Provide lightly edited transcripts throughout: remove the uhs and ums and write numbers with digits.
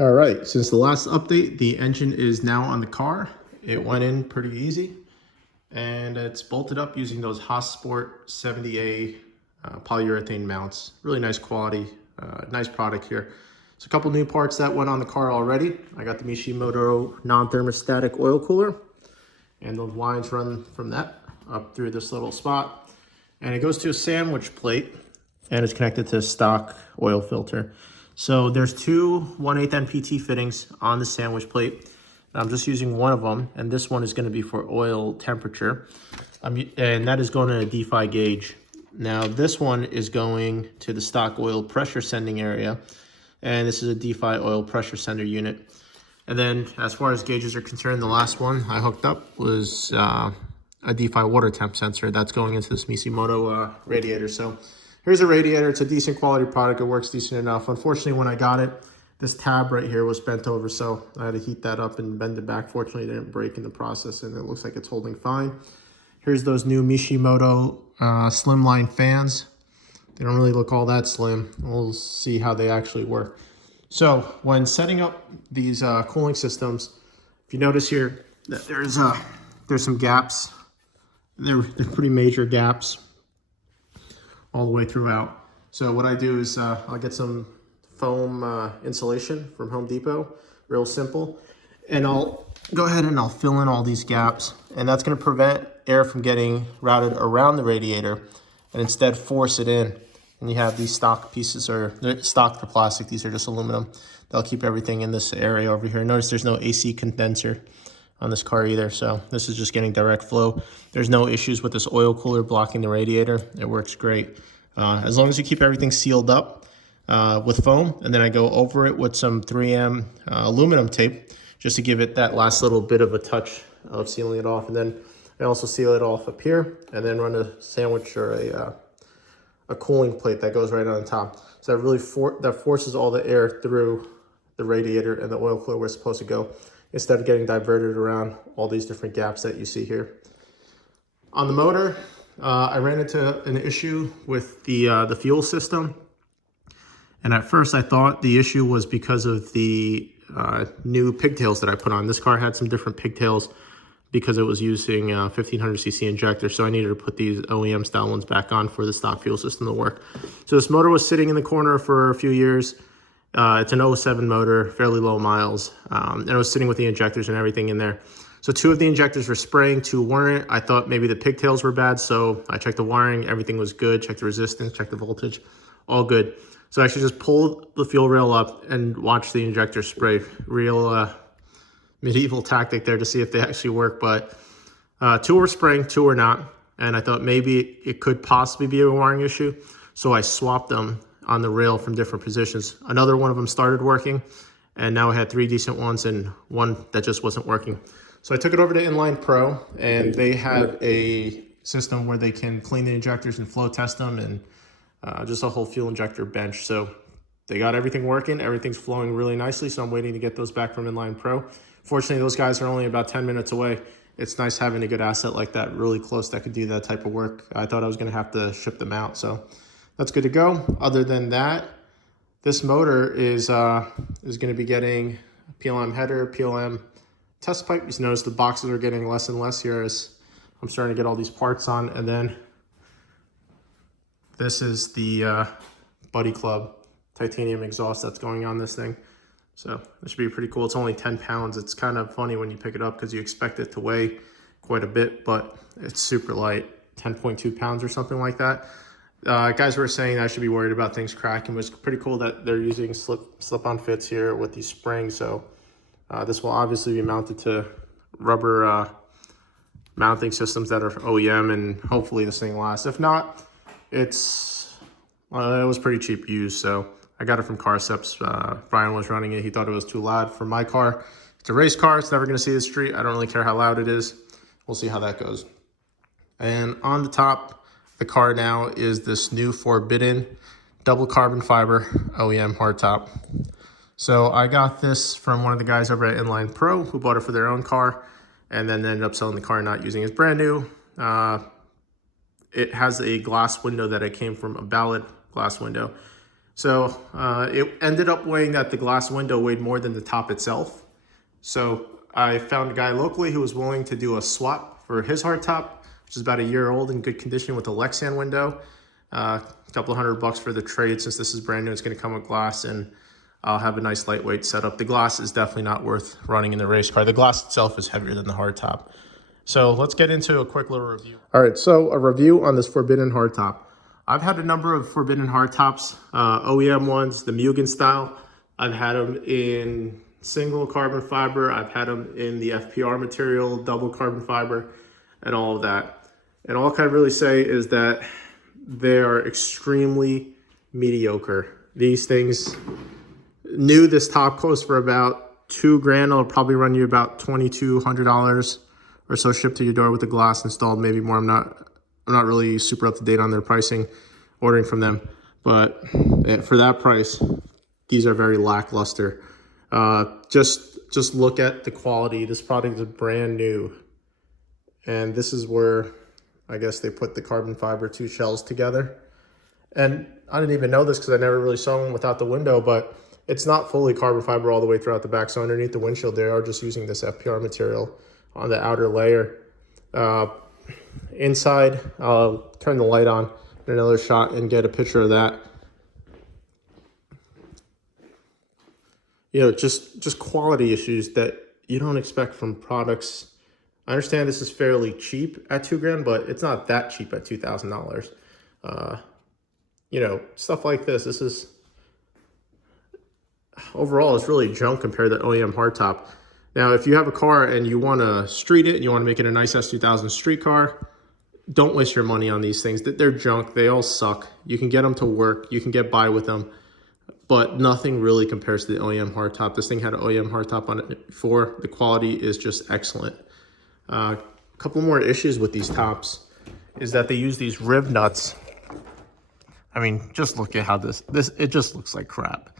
All right, since the last update, the engine is now on the car. It went in pretty easy, and it's bolted up using those Hossport 70A polyurethane mounts. Really nice quality, nice product here. So a couple new parts that went on the car already. I got the Mishimoto non-thermostatic oil cooler, and those lines run from that up through this little spot. And it goes to a sandwich plate, and it's connected to a stock oil filter. So there's two 1/8 NPT fittings on the sandwich plate. I'm just using one of them, and this one is going to be for oil temperature. And that is going to a D5 gauge. Now this one is going to the stock oil pressure sending area, and this is a D5 oil pressure sender unit. And then as far as gauges are concerned, the last one I hooked up was a D5 water temp sensor that's going into this Mishimoto radiator. So here's a radiator. It's a decent quality product. It works decent enough. Unfortunately, when I got it, this tab right here was bent over, so I had to heat that up and bend it back. Fortunately, it didn't break in the process, and it looks like it's holding fine. Here's those new Mishimoto slimline fans. They don't really look all that slim. We'll see how they actually work. So when setting up these cooling systems, if you notice here that there's some gaps. They're pretty major gaps all the way throughout. So what I do is I'll get some foam insulation from Home Depot, real simple, and I'll go ahead and I'll fill in all these gaps, and that's going to prevent air from getting routed around the radiator and instead force it in. And you have these stock pieces, or they're stocked for plastic, these are just aluminum. They'll keep everything in this area over here. Notice there's no AC condenser on this car either, so this is just getting direct flow. There's no issues with this oil cooler blocking the radiator. It works great. As long as you keep everything sealed up with foam, and then I go over it with some 3M aluminum tape just to give it that last little bit of a touch of sealing it off. And then I also seal it off up here, and then run a sandwich or a cooling plate that goes right on top. So that really forces all the air through the radiator and the oil cooler where it's supposed to go, instead of getting diverted around all these different gaps that you see here. On the motor, I ran into an issue with the fuel system. And at first I thought the issue was because of the new pigtails that I put on. This car had some different pigtails because it was using 1500cc injector. So I needed to put these OEM style ones back on for the stock fuel system to work. So this motor was sitting in the corner for a few years. It's an 07 motor, fairly low miles, and it was sitting with the injectors and everything in there. So two of the injectors were spraying, two weren't. I thought maybe the pigtails were bad, so I checked the wiring, everything was good, checked the resistance, checked the voltage, all good. So I actually just pulled the fuel rail up and watched the injector spray. Real medieval tactic there to see if they actually work, but two were spraying, two were not, and I thought maybe it could possibly be a wiring issue, so I swapped them on the rail from different positions. Another one of them started working, and now I had three decent ones and one that just wasn't working. So I took it over to Inline Pro, and they have a system where they can clean the injectors and flow test them, and just a whole fuel injector bench. So they got everything working, everything's flowing really nicely, so I'm waiting to get those back from Inline Pro. Fortunately, those guys are only about 10 minutes away. It's nice having a good asset like that really close that could do that type of work. I thought I was gonna have to ship them out, so that's good to go. Other than that, this motor is gonna be getting PLM header, PLM test pipe. You notice the boxes are getting less and less here as I'm starting to get all these parts on. And then this is the Buddy Club titanium exhaust that's going on this thing. So this should be pretty cool. It's only 10 pounds. It's kind of funny when you pick it up because you expect it to weigh quite a bit, but it's super light, 10.2 pounds or something like that. Guys were saying I should be worried about things cracking. It was pretty cool that they're using slip-on fits here with these springs. So this will obviously be mounted to rubber mounting systems that are OEM, and hopefully this thing lasts. If not, it was pretty cheap used, so I got it from Carceps. Brian was running it. He thought it was too loud for my car. It's a race car. It's never going to see the street. I don't really care how loud it is. We'll see how that goes. And on the top of the car now is this new Forbidden double carbon fiber OEM hardtop. So I got this from one of the guys over at Inline Pro who bought it for their own car, and then ended up selling the car and not using it. It's brand new. It has a glass window that it came from, a Ballad glass window. So it ended up weighing that the glass window weighed more than the top itself. So I found a guy locally who was willing to do a swap for his hardtop, which is about a year old in good condition with a Lexan window. A couple $100 for the trade. Since this is brand new, it's going to come with glass, and I'll have a nice lightweight setup. The glass is definitely not worth running in the race car. The glass itself is heavier than the hardtop. So let's get into a quick little review. All right, so a review on this Forbidden hardtop. I've had a number of Forbidden hardtops, OEM ones, the Mugen style. I've had them in single carbon fiber. I've had them in the FPR material, double carbon fiber, and all of that. And all I can really say is that they are extremely mediocre. These things, new, this top costs for about $2,000. It'll probably run you about $2,200 or so shipped to your door with the glass installed, maybe more. I'm not really super up to date on their pricing, ordering from them, but for that price, these are very lackluster. Just look at the quality. This product is brand new, and this is where I guess they put the carbon fiber two shells together. And I didn't even know this because I never really saw one without the window, but it's not fully carbon fiber all the way throughout the back. So underneath the windshield, they are just using this FPR material on the outer layer. Inside, I'll turn the light on in another shot and get a picture of that. You know, just quality issues that you don't expect from products. I understand this is fairly cheap at $2,000, but it's not that cheap at $2,000. You know, stuff like this is overall, it's really junk compared to OEM hardtop. Now, if you have a car and you want to street it and you want to make it a nice S2000 street car, don't waste your money on these things. They're junk. They all suck. You can get them to work. You can get by with them, but nothing really compares to the OEM hardtop. This thing had an OEM hardtop on it before. The quality is just excellent. A couple more issues with these tops is that they use these rib nuts. I mean, just look at how it just looks like crap.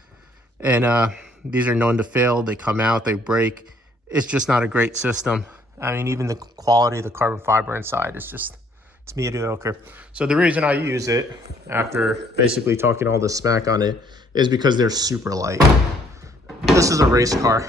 And these are known to fail. They come out, they break. It's just not a great system. I mean, even the quality of the carbon fiber inside is just, it's mediocre. So the reason I use it, after basically talking all this smack on it, is because they're super light. This is a race car.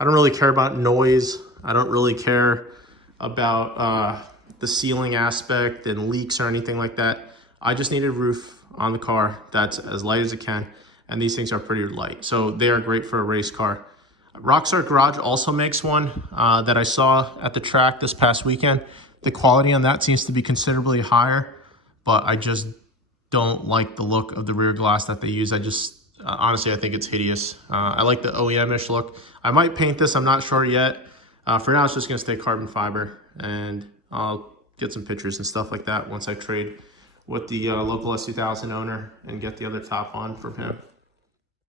I don't really care about noise. I don't really care about the sealing aspect and leaks or anything like that. I just need a roof on the car that's as light as it can, and these things are pretty light. So they are great for a race car. Rockstar Garage also makes one that I saw at the track this past weekend. The quality on that seems to be considerably higher, but I just don't like the look of the rear glass that they use. I just, honestly, I think it's hideous. I like the OEM-ish look. I might paint this, I'm not sure yet. For now, it's just gonna stay carbon fiber, and I'll get some pictures and stuff like that once I trade with the local S2000 owner and get the other top on from him.